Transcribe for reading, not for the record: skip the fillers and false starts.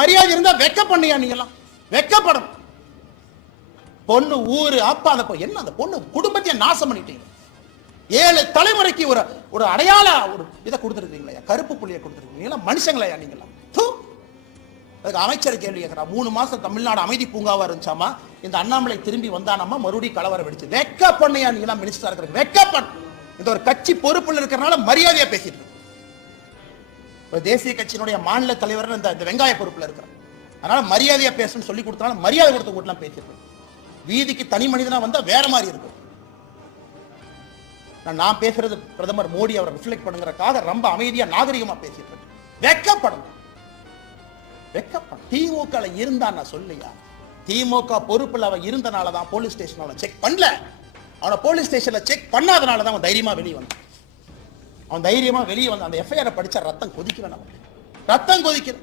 மரியாதை இருந்தா வெக்க பண்ணியா நீங்களாம்? வெக்கப்படும். பொண்ணு ஊரு அப்பா அந்த என்ன அந்த பொண்ணு குடும்பத்தையே நாசம் பண்ணிட்டீங்க. 7 தலைமுறைக்கு ஒரு அடையாள ஒரு இதை கொடுத்துருக்கீங்களா? கருப்பு புள்ளியை கொடுத்துருக்கீங்களா? மனுஷங்களையா நீங்களாம்? அதுக்கு அமைச்சர் கேள்வி கேட்கிறா. 3 மாசம் தமிழ்நாடு அமைதி பூங்காவா இருந்துச்சாமா, இந்த அண்ணாமலை திரும்பி வந்தானாமா மறுபடியும் கலவரம் வெடிச்சு. வெக்க பண்ணியா நீங்களாம் மினிஸ்டரா இருக்கிறது? வெக்கப்பண். இந்த ஒரு கட்சி பொறுப்புல இருக்கிறனால மரியாதையா பேசிட்டு இருக்கு. தேசிய கட்சியினுடைய மாநில தலைவர் இந்த வெங்காய பொறுப்புல இருக்கிறார். அதனால மரியாதையா பேசணும்னு சொல்லி கொடுத்தனால மரியாதை கொடுத்து கூட்டலாம் பேசிட்டு. வீதிக்கு தனி மனிதனா வந்தா வேற மாதிரி இருக்கும். நான் பேசுறது பிரதமர் மோடி அவரை ரிஃப்ளெக்ட் பண்ணுங்கறதுக்காக ரொம்ப அமைதியா நாகரிகமா பேசிட்டு இருக்கேன். வெக்கப்படணும். வெக்கப்படும். திமுக இருந்தா நான் சொல்லியா, திமுக பொறுப்புல அவன் இருந்தனால தான் போலீஸ் ஸ்டேஷன்ல செக் பண்ணல. அவனை போலீஸ் ஸ்டேஷன்ல செக் பண்ணாதனால தான் அவன் தைரியமா வெளியே வந்தான். அவன் தைரியமா வெளியே வந்தான். அந்த எஃப்ஐஆர் படிச்சா ரத்தம் கொதிக்கல. நமக்கு ரத்தம் கொதிக்கல.